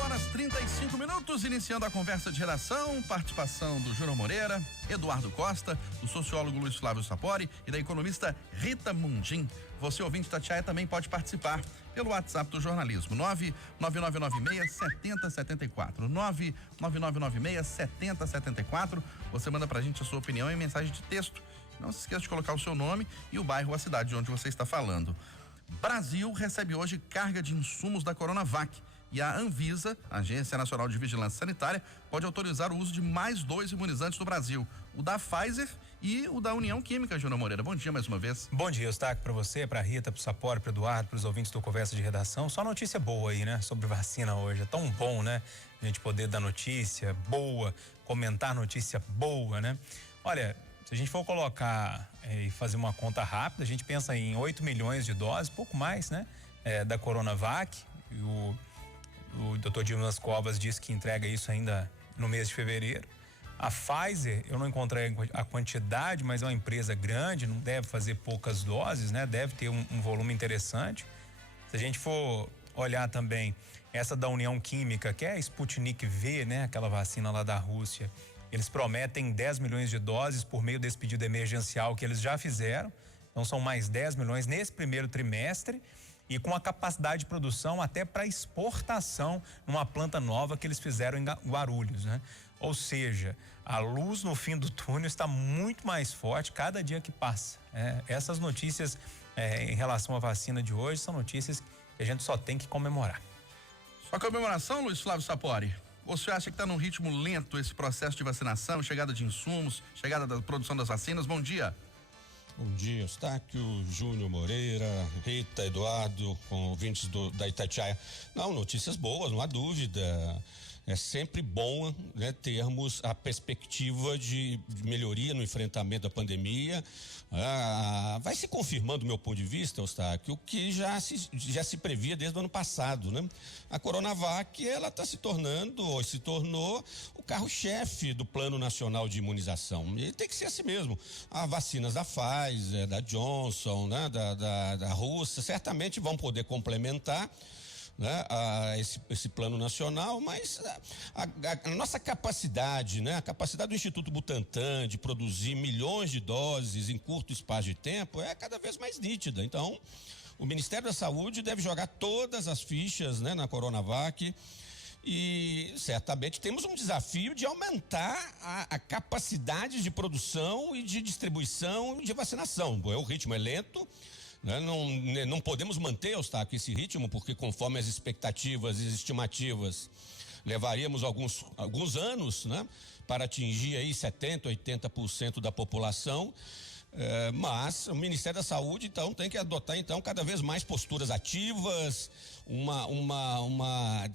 8h35, iniciando a conversa de redação, participação do Júnior Moreira, Eduardo Costa, do sociólogo Luiz Flávio Sapori e da economista Rita Mundim. Você, ouvinte da Itatiaia, também pode participar pelo WhatsApp do jornalismo, 99996-7074, 99996-7074. Você manda pra gente a sua opinião em mensagem de texto. Não se esqueça de colocar o seu nome e o bairro ou a cidade de onde você está falando. Brasil recebe hoje carga de insumos da Coronavac. E a Anvisa, Agência Nacional de Vigilância Sanitária, pode autorizar o uso de mais 2 imunizantes no Brasil, o da Pfizer e o da União Química. Júnior Moreira, bom dia mais uma vez. Bom dia, Eustáquio, para você, para Rita, para o Sapori, para Eduardo, para os ouvintes do Conversa de Redação. Só notícia boa aí, né, sobre vacina hoje. É tão bom, né, a gente poder dar notícia boa, comentar notícia boa, né. Olha, se a gente for colocar e fazer uma conta rápida, a gente pensa em 8 milhões de doses, pouco mais, né, da Coronavac. E o Dr. Dimas Covas diz que entrega isso ainda no mês de fevereiro. A Pfizer, eu não encontrei a quantidade, mas é uma empresa grande, não deve fazer poucas doses, né? Deve ter um volume interessante. Se a gente for olhar também essa da União Química, que é a Sputnik V, né? Aquela vacina lá da Rússia, eles prometem 10 milhões de doses por meio desse pedido emergencial que eles já fizeram. Então são mais 10 milhões nesse primeiro trimestre. E com a capacidade de produção até para exportação numa planta nova que eles fizeram em Guarulhos, né? Ou seja, a luz no fim do túnel está muito mais forte cada dia que passa. Essas notícias em relação à vacina de hoje são notícias que a gente só tem que comemorar. Sua comemoração, Luiz Flávio Sapori? Ou você acha que está num ritmo lento esse processo de vacinação, chegada de insumos, chegada da produção das vacinas? Bom dia. Bom dia, Eustáquio, Júnior Moreira, Rita, Eduardo, com ouvintes da Itatiaia. Não, notícias boas, não há dúvida. É sempre bom, né, termos a perspectiva de melhoria no enfrentamento da pandemia. Vai se confirmando, do meu ponto de vista, Eustáquio, o que já se previa desde o ano passado, né? A Coronavac, ela está se tornando, ou se tornou, o carro-chefe do Plano Nacional de Imunização. E tem que ser assim mesmo. As vacinas da Pfizer, da Johnson, né, da Rússia, certamente vão poder complementar, né, esse plano nacional, mas a nossa capacidade, né, a capacidade do Instituto Butantan de produzir milhões de doses em curto espaço de tempo é cada vez mais nítida. Então, o Ministério da Saúde deve jogar todas as fichas, né, na Coronavac. E certamente temos um desafio de aumentar a capacidade de produção e de distribuição de vacinação. O ritmo é lento, né? Não podemos manter, Eustáquio, esse ritmo, porque conforme as expectativas e as estimativas, levaríamos alguns anos, né, para atingir aí 70%, 80% da população. Mas o Ministério da Saúde, então, tem que adotar, então, cada vez mais posturas ativas, uma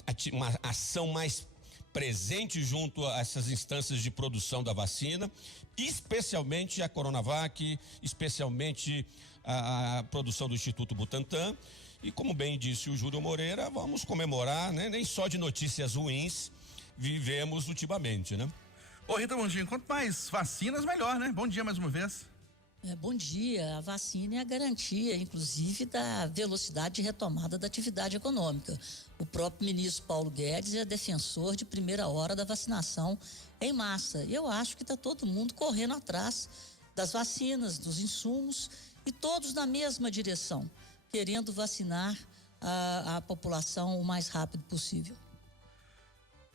ação mais presente junto a essas instâncias de produção da vacina, especialmente a Coronavac, especialmente a produção do Instituto Butantan. E como bem disse o Júnior Moreira, vamos comemorar, né? Nem só de notícias ruins vivemos ultimamente, né? Ô, Rita, bom dia. Quanto mais vacinas, melhor, né? Bom dia mais uma vez. Bom dia. A vacina é a garantia, inclusive, da velocidade de retomada da atividade econômica. O próprio ministro Paulo Guedes é defensor de primeira hora da vacinação em massa. E eu acho que está todo mundo correndo atrás das vacinas, dos insumos, e todos na mesma direção, querendo vacinar a população o mais rápido possível.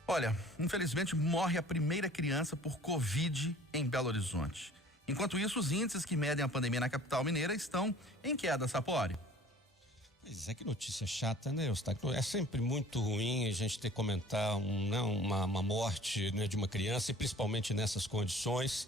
Olha, infelizmente morre a primeira criança por Covid em Belo Horizonte. Enquanto isso, os índices que medem a pandemia na capital mineira estão em queda, Sapori. Pois é, que notícia chata, né, Eustáquio? É sempre muito ruim a gente ter que comentar uma morte, né, de uma criança, e principalmente nessas condições,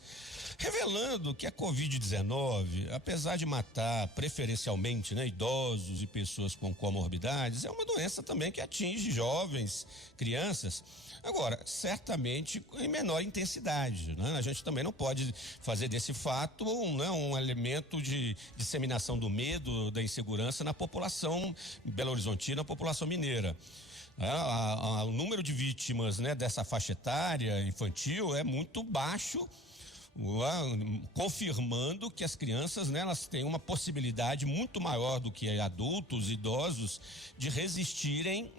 revelando que a Covid-19, apesar de matar preferencialmente, né, idosos e pessoas com comorbidades, é uma doença também que atinge jovens, crianças. Agora, certamente em menor intensidade, né? A gente também não pode fazer desse fato um elemento de disseminação do medo, da insegurança na população belo-horizontina, a população mineira. O número de vítimas, né, dessa faixa etária infantil é muito baixo, confirmando que as crianças, né, elas têm uma possibilidade muito maior do que adultos, idosos, de resistirem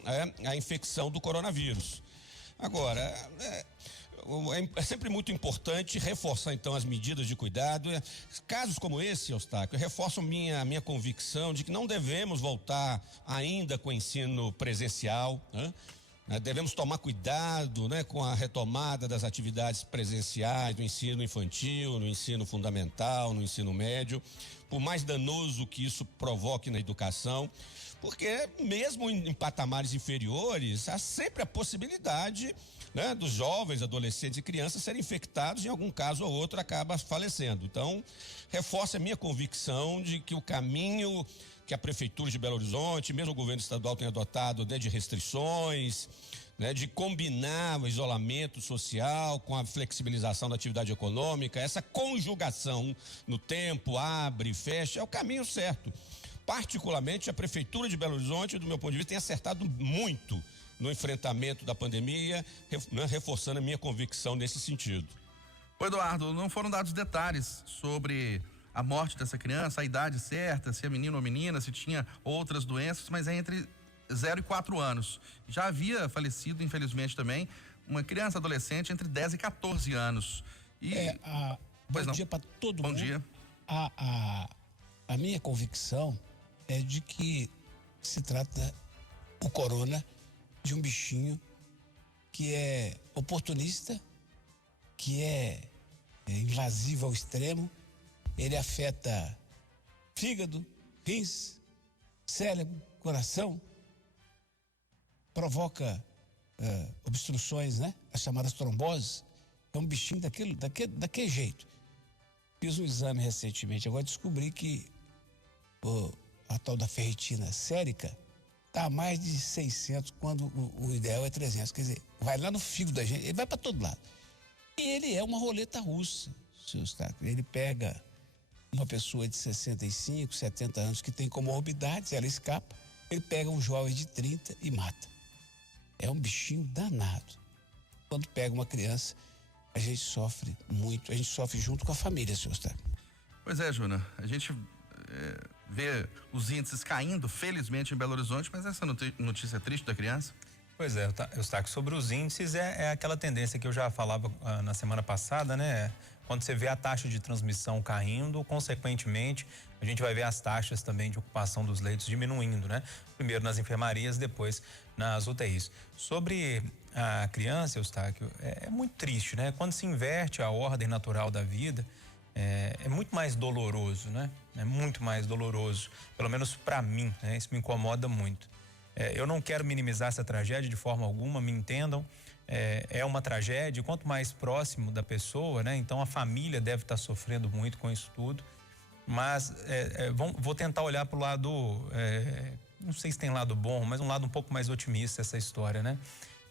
à infecção do coronavírus. Agora, é sempre muito importante reforçar então as medidas de cuidado. Casos como esse, Eustáquio, reforçam minha convicção de que não devemos voltar ainda com o ensino presencial, né? Devemos tomar cuidado, né, com a retomada das atividades presenciais, no ensino infantil, no ensino fundamental, no ensino médio, por mais danoso que isso provoque na educação, porque mesmo em patamares inferiores, há sempre a possibilidade, né, dos jovens, adolescentes e crianças serem infectados e em algum caso ou outro acaba falecendo. Então, reforça a minha convicção de que o caminho que a Prefeitura de Belo Horizonte, mesmo o governo estadual tem adotado, né, de restrições, né, de combinar o isolamento social com a flexibilização da atividade econômica, essa conjugação no tempo, abre, fecha, é o caminho certo. Particularmente a Prefeitura de Belo Horizonte, do meu ponto de vista, tem acertado muito no enfrentamento da pandemia, né, reforçando a minha convicção nesse sentido. Ô Eduardo, não foram dados detalhes sobre a morte dessa criança, a idade certa, se é menino ou menina, se tinha outras doenças, mas é entre 0 e 4 anos. Já havia falecido, infelizmente, também uma criança adolescente entre 10 e 14 anos. Bom dia para todo mundo. Bom dia. A minha convicção é de que se trata o corona de um bichinho que é oportunista, que é invasivo ao extremo. Ele afeta fígado, rins, cérebro, coração, provoca obstruções, né? As chamadas tromboses. É um bichinho daquele jeito. Fiz um exame recentemente, agora descobri que a tal da ferritina sérica está a mais de 600, quando o ideal é 300. Quer dizer, vai lá no fígado da gente, ele vai para todo lado. E ele é uma roleta russa, seu Eustáquio. Ele pega uma pessoa de 65, 70 anos que tem comorbidades, ela escapa, ele pega um jovem de 30 e mata. É um bichinho danado. Quando pega uma criança, a gente sofre muito, a gente sofre junto com a família, seu Eustáquio. Pois é, Júnior, a gente vê os índices caindo, felizmente, em Belo Horizonte, mas essa notícia triste da criança. Pois é, Eustáquio, sobre os índices é aquela tendência que eu já falava na semana passada, né? Quando você vê a taxa de transmissão caindo, consequentemente, a gente vai ver as taxas também de ocupação dos leitos diminuindo, né? Primeiro nas enfermarias, depois nas UTIs. Sobre a criança, Eustáquio, é muito triste, né? Quando se inverte a ordem natural da vida, é muito mais doloroso, né? É muito mais doloroso, pelo menos para mim, né? Isso me incomoda muito. Eu não quero minimizar essa tragédia de forma alguma, me entendam. É uma tragédia, quanto mais próximo da pessoa, né? Então a família deve estar sofrendo muito com isso tudo, mas vou tentar olhar para o lado, não sei se tem lado bom, mas um lado um pouco mais otimista essa história, né?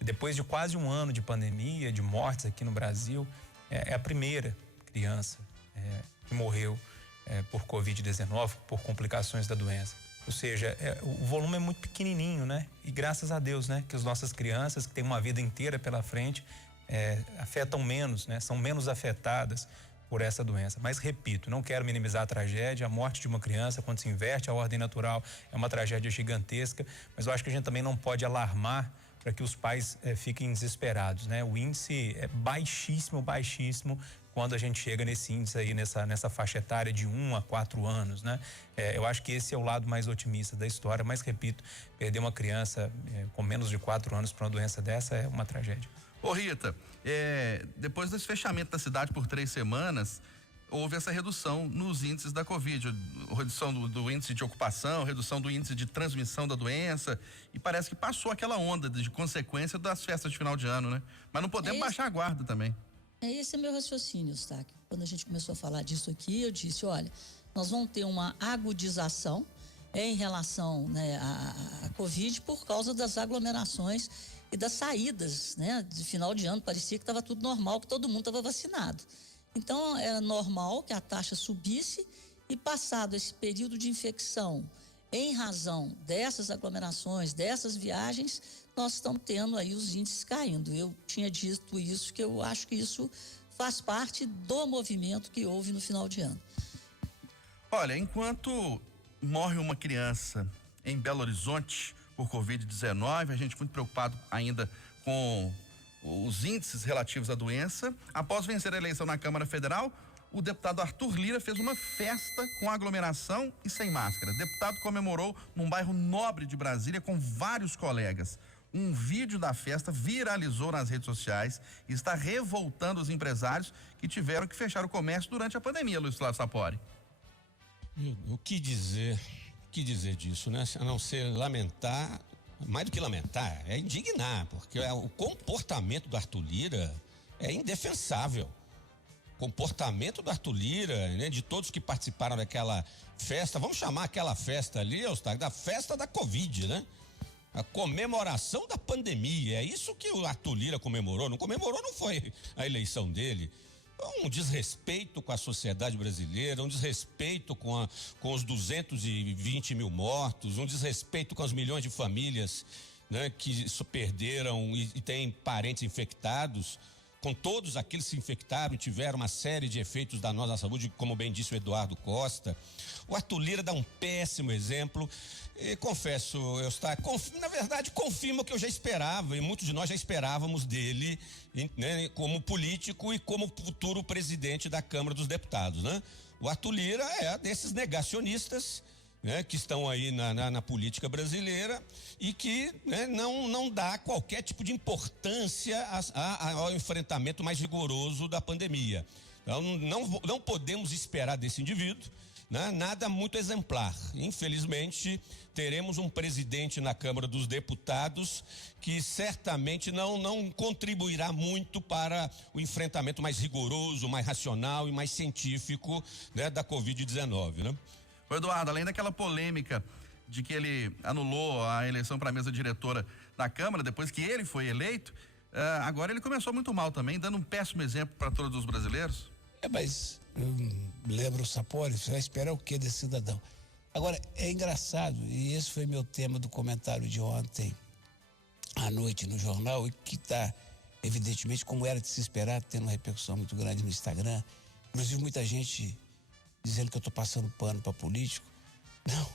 Depois de quase um ano de pandemia, de mortes aqui no Brasil, é a primeira criança que morreu por Covid-19, por complicações da doença. Ou seja, o volume é muito pequenininho, né? E graças a Deus, né? Que as nossas crianças, que têm uma vida inteira pela frente, afetam menos, né? São menos afetadas por essa doença. Mas, repito, não quero minimizar a tragédia. A morte de uma criança, quando se inverte a ordem natural, é uma tragédia gigantesca. Mas eu acho que a gente também não pode alarmar para que os pais fiquem desesperados, né? O índice é baixíssimo, baixíssimo, quando a gente chega nesse índice aí, nessa faixa etária de 1 a 4 anos, né? Eu acho que esse é o lado mais otimista da história, mas repito, perder uma criança com menos de 4 anos para uma doença dessa é uma tragédia. Ô Rita, depois desse fechamento da cidade por 3 semanas, houve essa redução nos índices da Covid, redução do índice de ocupação, redução do índice de transmissão da doença, e parece que passou aquela onda de consequência das festas de final de ano, né? Mas não podemos baixar a guarda também. Esse é meu raciocínio, Eustáquio. Quando a gente começou a falar disso aqui, eu disse, olha, nós vamos ter uma agudização em relação, né, à Covid por causa das aglomerações e das saídas, né? De final de ano, parecia que estava tudo normal, que todo mundo estava vacinado. Então, era normal que a taxa subisse e, passado esse período de infecção, em razão dessas aglomerações, dessas viagens, nós estamos tendo aí os índices caindo. Eu tinha dito isso, que eu acho que isso faz parte do movimento que houve no final de ano. Olha, enquanto morre uma criança em Belo Horizonte por Covid-19, a gente muito preocupado ainda com os índices relativos à doença. Após vencer a eleição na Câmara Federal, o deputado Arthur Lira fez uma festa com aglomeração e sem máscara. O deputado comemorou num bairro nobre de Brasília com vários colegas. Um vídeo da festa viralizou nas redes sociais e está revoltando os empresários que tiveram que fechar o comércio durante a pandemia, Luiz Flávio Sapori. O que dizer disso, né? A não ser lamentar, mais do que lamentar, é indignar, porque o comportamento do Arthur Lira é indefensável. O comportamento do Arthur Lira, né, de todos que participaram daquela festa, vamos chamar aquela festa ali, Eustáquio, da festa da Covid, né? A comemoração da pandemia, é isso que o Arthur Lira comemorou, não foi a eleição dele. Um desrespeito com a sociedade brasileira, um desrespeito com os 220 mil mortos, um desrespeito com os milhões de famílias, né, que perderam e têm parentes infectados, com todos aqueles que se infectaram e tiveram uma série de efeitos da nossa saúde, como bem disse o Eduardo Costa. O Arthur Lira dá um péssimo exemplo. E confesso, na verdade, confirma o que eu já esperava, e muitos de nós já esperávamos dele, né, como político e como futuro presidente da Câmara dos Deputados, né? O Arthur Lira é desses negacionistas, né, que estão aí na política brasileira e que, né, não dá qualquer tipo de importância ao enfrentamento mais rigoroso da pandemia. Então, não podemos esperar desse indivíduo, né, nada muito exemplar. Infelizmente, teremos um presidente na Câmara dos Deputados que certamente não contribuirá muito para o enfrentamento mais rigoroso, mais racional e mais científico, né, da Covid-19, né? Ô Eduardo, além daquela polêmica de que ele anulou a eleição para a mesa diretora da Câmara, depois que ele foi eleito, agora ele começou muito mal também, dando um péssimo exemplo para todos os brasileiros. Mas eu lembro o Sapori, você vai esperar o que desse cidadão? Agora, é engraçado, e esse foi meu tema do comentário de ontem à noite no jornal, e que está, evidentemente, como era de se esperar, tendo uma repercussão muito grande no Instagram. Inclusive, muita gente dizendo que eu estou passando pano para político. Não,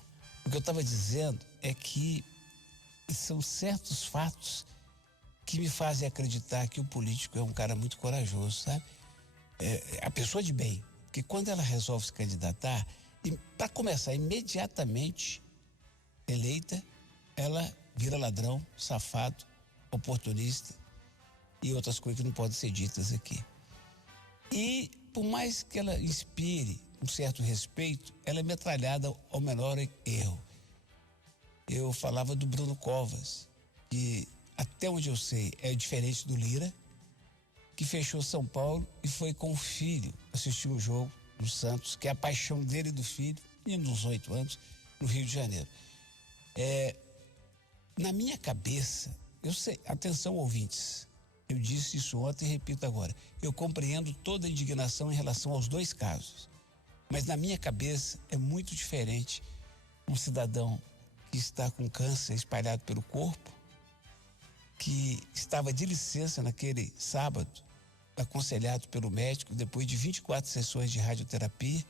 o que eu estava dizendo é que são certos fatos que me fazem acreditar que o político é um cara muito corajoso, sabe? A pessoa de bem, porque quando ela resolve se candidatar, para começar, imediatamente eleita, ela vira ladrão, safado, oportunista e outras coisas que não podem ser ditas aqui. E por mais que ela inspire um certo respeito, ela é metralhada ao menor erro. Eu falava do Bruno Covas, que até onde eu sei é diferente do Lira, que fechou São Paulo e foi com o filho assistir um jogo no Santos, que é a paixão dele e do filho, menino dos 8 anos, no Rio de Janeiro. Na minha cabeça, eu sei, atenção ouvintes, eu disse isso ontem e repito agora, eu compreendo toda a indignação em relação aos dois casos, mas na minha cabeça é muito diferente um cidadão que está com câncer espalhado pelo corpo, que estava de licença naquele sábado, aconselhado pelo médico, depois de 24 sessões de radioterapia,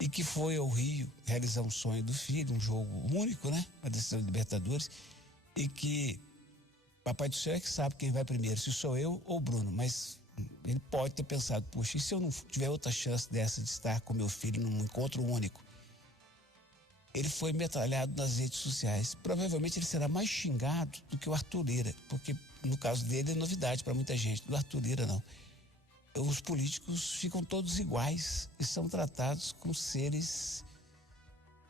e que foi ao Rio realizar um sonho do filho, um jogo único, né? Uma decisão de Libertadores, e que Papai do Céu é que sabe quem vai primeiro, se sou eu ou o Bruno, mas ele pode ter pensado, puxa, e se eu não tiver outra chance dessa de estar com meu filho num encontro único? Ele foi metralhado nas redes sociais. Provavelmente ele será mais xingado do que o Arthur Lira, porque no caso dele é novidade para muita gente, do Arthur Lira não. Os políticos ficam todos iguais e são tratados como seres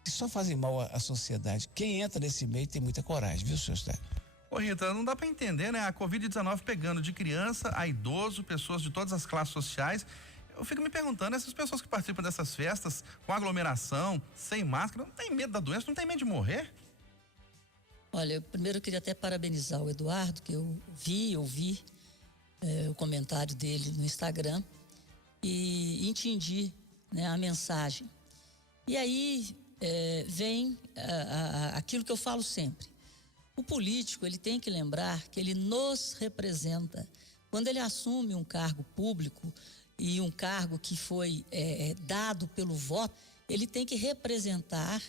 que só fazem mal à sociedade. Quem entra nesse meio tem muita coragem, viu, senhor Stélio? Ô Rita, não dá para entender, né? A Covid-19 pegando de criança a idoso, pessoas de todas as classes sociais. Eu fico me perguntando, essas pessoas que participam dessas festas com aglomeração, sem máscara, não tem medo da doença, não tem medo de morrer? Olha, primeiro eu queria até parabenizar o Eduardo, que eu ouvi o comentário dele no Instagram e entendi, né, a mensagem. E aí vem aquilo que eu falo sempre. O político, ele tem que lembrar que ele nos representa. Quando ele assume um cargo público e um cargo que foi dado pelo voto, ele tem que representar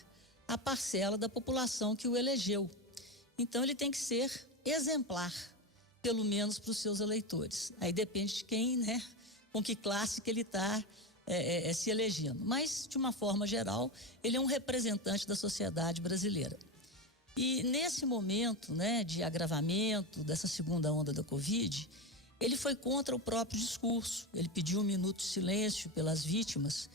a parcela da população que o elegeu. Então, ele tem que ser exemplar, pelo menos para os seus eleitores. Aí depende de quem, né, com que classe que ele está se elegendo. Mas, de uma forma geral, ele é um representante da sociedade brasileira. E nesse momento, né, de agravamento dessa segunda onda da Covid, ele foi contra o próprio discurso. Ele pediu 1 minuto de silêncio pelas vítimas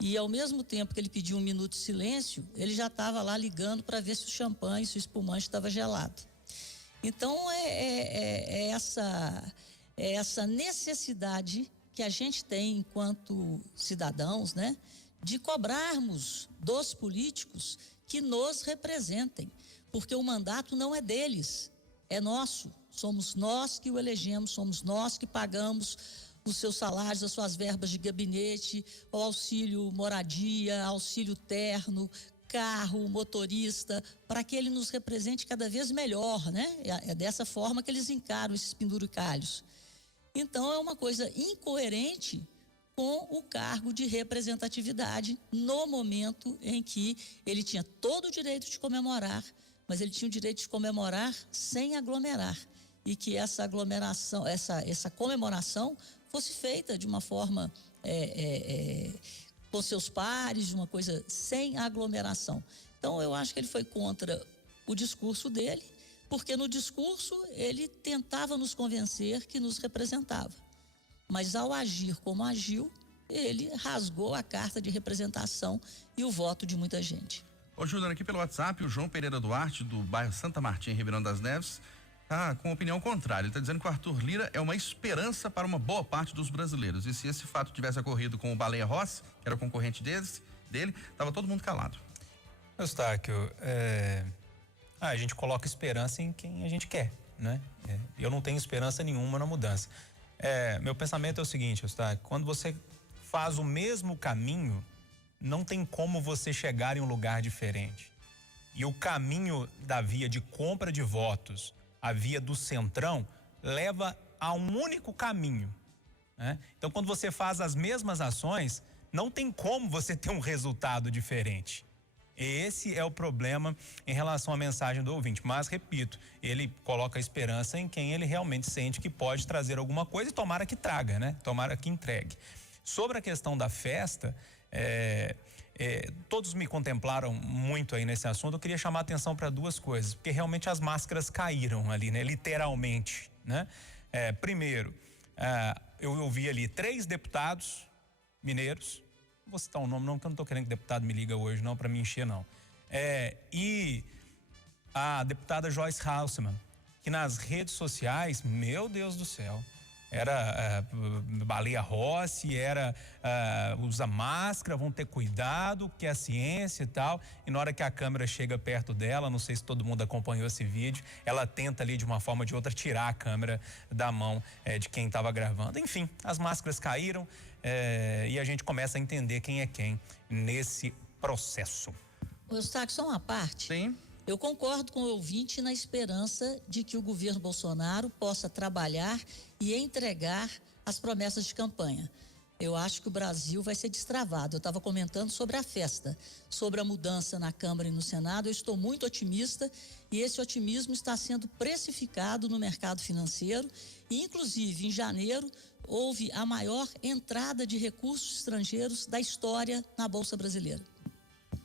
e, ao mesmo tempo que ele pediu 1 minuto de silêncio, ele já estava lá ligando para ver se o champanhe, se o espumante estava gelado. Então, essa necessidade que a gente tem enquanto cidadãos, né, de cobrarmos dos políticos que nos representem, porque o mandato não é deles, é nosso. Somos nós que o elegemos, somos nós que pagamos os seus salários, as suas verbas de gabinete, o auxílio moradia, auxílio terno, carro, motorista, para que ele nos represente cada vez melhor, né? É dessa forma que eles encaram esses penduricalhos. Então, é uma coisa incoerente com o cargo de representatividade no momento em que ele tinha todo o direito de comemorar, mas ele tinha o direito de comemorar sem aglomerar, e que essa aglomeração, essa comemoração fosse feita de uma forma com seus pares, de uma coisa sem aglomeração. Então, eu acho que ele foi contra o discurso dele, porque no discurso ele tentava nos convencer que nos representava. Mas ao agir como agiu, ele rasgou a carta de representação e o voto de muita gente. Ô, Júnior, aqui pelo WhatsApp, o João Pereira Duarte, do bairro Santa Martinha, Ribeirão das Neves, tá com opinião contrária. Ele está dizendo que o Arthur Lira é uma esperança para uma boa parte dos brasileiros. E se esse fato tivesse ocorrido com o Baleia Rossi, que era o concorrente dele, estava todo mundo calado. Eustáquio, a gente coloca esperança em quem a gente quer, né? Eu não tenho esperança nenhuma na mudança. Meu pensamento é o seguinte, Eustáquio, quando você faz o mesmo caminho, não tem como você chegar em um lugar diferente. E o caminho da via de compra de votos, a via do centrão, leva a um único caminho, né? Então, quando você faz as mesmas ações, não tem como você ter um resultado diferente. Esse é o problema em relação à mensagem do ouvinte. Mas, repito, ele coloca a esperança em quem ele realmente sente que pode trazer alguma coisa e tomara que traga, né? Tomara que entregue. Sobre a questão da festa, todos me contemplaram muito aí nesse assunto. Eu queria chamar a atenção para 2 coisas, porque realmente as máscaras caíram ali, né? Literalmente, né? Primeiro, eu ouvi ali 3 deputados mineiros. Não vou citar o nome não, porque eu não estou querendo que o deputado me liga hoje não, para me encher não. E a deputada Joyce Hasselmann, que nas redes sociais, meu Deus do céu, era Baleia Rossi, usa máscara, vão ter cuidado, que é a ciência e tal. E na hora que a câmera chega perto dela, não sei se todo mundo acompanhou esse vídeo, ela tenta ali de uma forma ou de outra tirar a câmera da mão de quem estava gravando. Enfim, as máscaras caíram e a gente começa a entender quem é quem nesse processo. Eustáquio, só uma parte. Sim. Eu concordo com o ouvinte na esperança de que o governo Bolsonaro possa trabalhar e entregar as promessas de campanha. Eu acho que o Brasil vai ser destravado. Eu estava comentando sobre a festa, sobre a mudança na Câmara e no Senado. Eu estou muito otimista e esse otimismo está sendo precificado no mercado financeiro e, inclusive, em janeiro, houve a maior entrada de recursos estrangeiros da história na Bolsa Brasileira.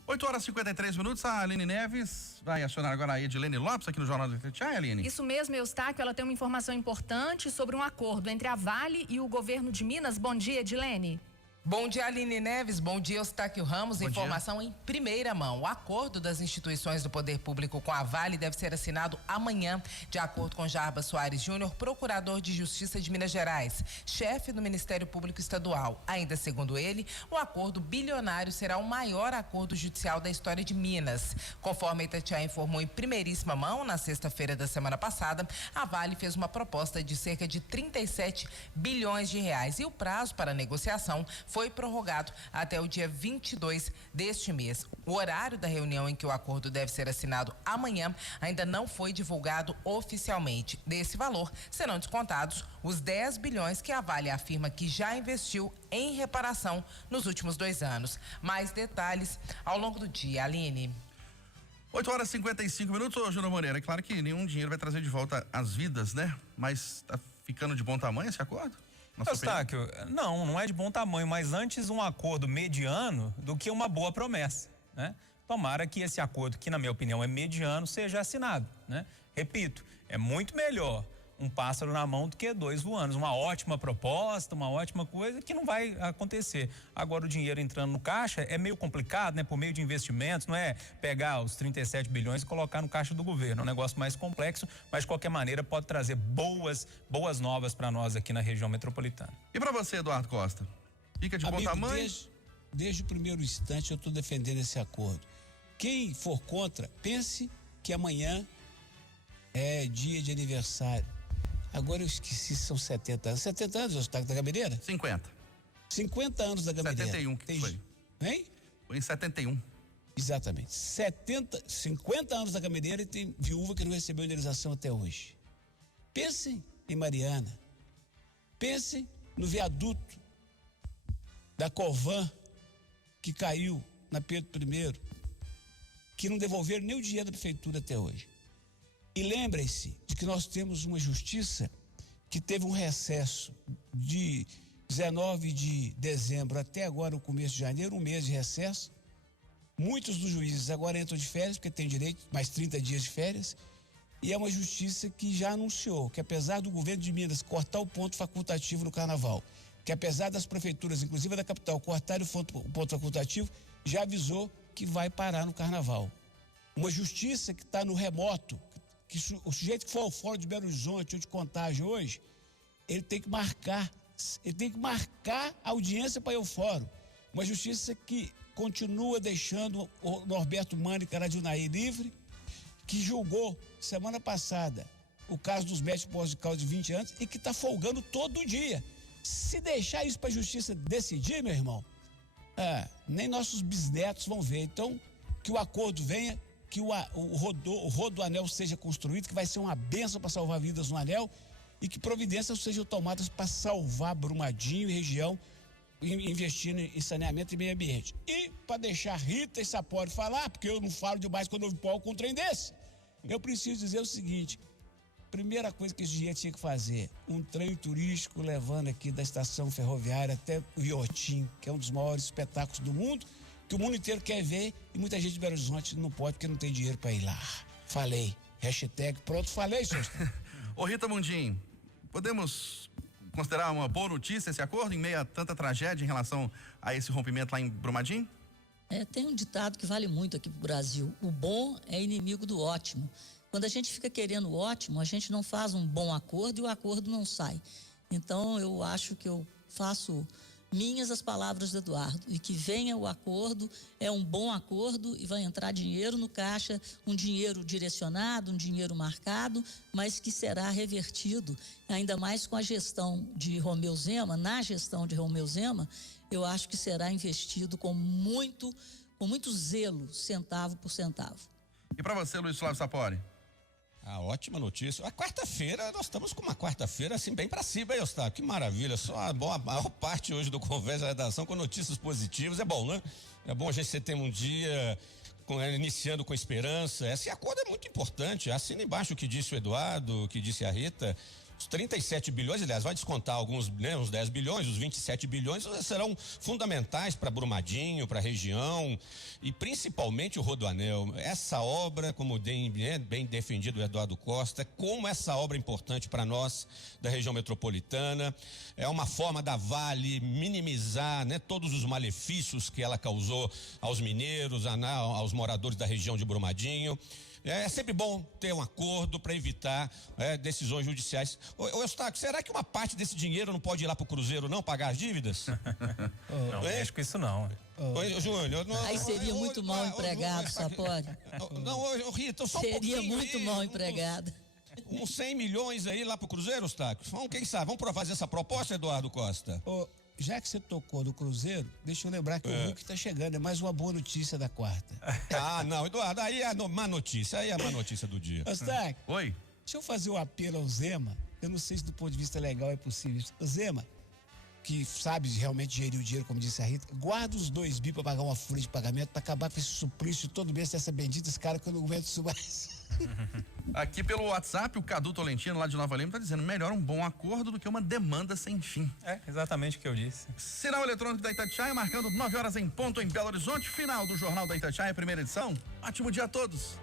8h53, a Aline Neves vai acionar agora a Edilene Lopes aqui no Jornal do Itatiaia, Aline. Isso mesmo, Eustáquio, ela tem uma informação importante sobre um acordo entre a Vale e o governo de Minas. Bom dia, Edilene. Bom dia, Aline Neves. Bom dia, Eustáquio Ramos. Bom Informação em primeira mão. O acordo das instituições do poder público com a Vale deve ser assinado amanhã, de acordo com Jarbas Soares Júnior, procurador de Justiça de Minas Gerais, chefe do Ministério Público Estadual. Ainda segundo ele, o acordo bilionário será o maior acordo judicial da história de Minas. Conforme a Itatiaia informou em primeiríssima mão, na sexta-feira da semana passada, a Vale fez uma proposta de cerca de 37 bilhões de reais e o prazo para a negociação foi prorrogado até o dia 22 deste mês. O horário da reunião em que o acordo deve ser assinado amanhã ainda não foi divulgado oficialmente. Desse valor, serão descontados os 10 bilhões que a Vale afirma que já investiu em reparação nos últimos 2 anos. Mais detalhes ao longo do dia, Aline. 8h55. Ô, Júnior Moreira, é claro que nenhum dinheiro vai trazer de volta as vidas, né? Mas tá ficando de bom tamanho esse acordo? Eustáquio, não é de bom tamanho, mas antes um acordo mediano do que uma boa promessa, né? Tomara que esse acordo, que na minha opinião é mediano, seja assinado, né? Repito, é muito melhor um pássaro na mão do que 2 voando. Uma ótima proposta, uma ótima coisa que não vai acontecer. Agora o dinheiro entrando no caixa é meio complicado, né? Por meio de investimentos, não é pegar os 37 bilhões e colocar no caixa do governo. É um negócio mais complexo, mas de qualquer maneira pode trazer boas novas para nós aqui na região metropolitana. E para você, Eduardo Costa? Fica de bom tamanho? Desde o primeiro instante eu estou defendendo esse acordo. Quem for contra, pense que amanhã é dia de aniversário. Agora eu esqueci, são 70 anos. 70 anos, Eustáquio, da Gameleira? 50. 50 anos da Gameleira. 71 que foi. Hein? Foi em 71. Exatamente. 50 anos da Gameleira e tem viúva que não recebeu indenização até hoje. Pensem em Mariana. Pensem no viaduto da Covan que caiu na Pedro I, que não devolveram nem o dinheiro da prefeitura até hoje. E lembrem-se de que nós temos uma justiça que teve um recesso de 19 de dezembro até agora, o começo de janeiro, um mês de recesso. Muitos dos juízes agora entram de férias, porque tem direito, mais 30 dias de férias. E é uma justiça que já anunciou que, apesar do governo de Minas cortar o ponto facultativo no carnaval, que apesar das prefeituras, inclusive da capital, cortarem o ponto facultativo, já avisou que vai parar no carnaval. Uma justiça que está no remoto, que o sujeito que for ao Fórum de Belo Horizonte ou de Contagem hoje, ele tem que marcar a audiência para ir ao fórum. Uma justiça que continua deixando o Norberto Mânica lá de Unaí livre, que julgou semana passada o caso dos médicos pós-de-causa de 20 anos e que está folgando todo dia. Se deixar isso para a justiça decidir, meu irmão, nem nossos bisnetos vão ver. Então, que o acordo venha, que o rodo do anel seja construído, que vai ser uma bênção para salvar vidas no anel e que providências sejam tomadas para salvar Brumadinho e região, investindo em saneamento e meio ambiente. E para deixar Rita e Sapori falar, porque eu não falo demais quando eu falo com um trem desse, eu preciso dizer o seguinte: primeira coisa que esse dinheiro tinha que fazer, um trem turístico levando aqui da estação ferroviária até o Iotim, que é um dos maiores espetáculos do mundo, que o mundo inteiro quer ver e muita gente de Belo Horizonte não pode porque não tem dinheiro para ir lá. Falei. Hashtag pronto, falei, senhor. Ô, Rita Mundim, podemos considerar uma boa notícia esse acordo em meio a tanta tragédia em relação a esse rompimento lá em Brumadinho? Tem um ditado que vale muito aqui pro Brasil: o bom é inimigo do ótimo. Quando a gente fica querendo o ótimo, a gente não faz um bom acordo e o acordo não sai. Então eu acho que eu faço minhas as palavras do Eduardo, e que venha o acordo, é um bom acordo e vai entrar dinheiro no caixa, um dinheiro direcionado, um dinheiro marcado, mas que será revertido, ainda mais com a gestão de Romeu Zema. Na gestão de Romeu Zema, eu acho que será investido com muito zelo, centavo por centavo. E para você, Luiz Flávio Sapori? Ótima notícia. A quarta-feira, nós estamos com uma quarta-feira assim bem para cima, hein, Eustáquio? Que maravilha. Só a maior parte hoje do Conversa da Redação com notícias positivas. É bom, né? É bom a gente ter um dia iniciando com esperança. Esse acordo é muito importante. Assina embaixo o que disse o Eduardo, o que disse a Rita. Os 37 bilhões, aliás, vai descontar alguns, né, uns 10 bilhões, os 27 bilhões serão fundamentais para Brumadinho, para a região e principalmente o Rodoanel. Essa obra, como bem defendido o Eduardo Costa, como essa obra é importante para nós da região metropolitana, é uma forma da Vale minimizar, né, todos os malefícios que ela causou aos mineiros, aos moradores da região de Brumadinho. É sempre bom ter um acordo para evitar decisões judiciais. Ô Eustáquio, será que uma parte desse dinheiro não pode ir lá pro Cruzeiro não pagar as dívidas? Não mexe com isso não. Ô, Júnior, aí seria muito mal empregado, Sapori. Não, Rita, só um seria muito mal empregado. Uns 100 milhões aí lá pro Cruzeiro, Eustáquio? Quem sabe? Vamos fazer essa proposta, Eduardo Costa? já que você tocou no Cruzeiro, deixa eu lembrar que o Hulk está chegando. É mais uma boa notícia da quarta. Ah, não, Eduardo, aí é a má notícia, aí é a má notícia do dia. Eustáquio, Oi. deixa eu fazer um apelo ao Zema. Eu não sei se do ponto de vista legal é possível. O Zema, que sabe realmente gerir o dinheiro, como disse a Rita, guarda os 2 bi para pagar uma folha de pagamento, para acabar com esse suplício todo mês dessa bendita cara que eu não aguento isso mais. Aqui pelo WhatsApp, o Cadu Tolentino, lá de Nova Lima, tá dizendo: melhor um bom acordo do que uma demanda sem fim. É exatamente o que eu disse. Sinal eletrônico da Itatiaia, marcando 9 horas em ponto em Belo Horizonte. Final do Jornal da Itatiaia, primeira edição. Ótimo dia a todos.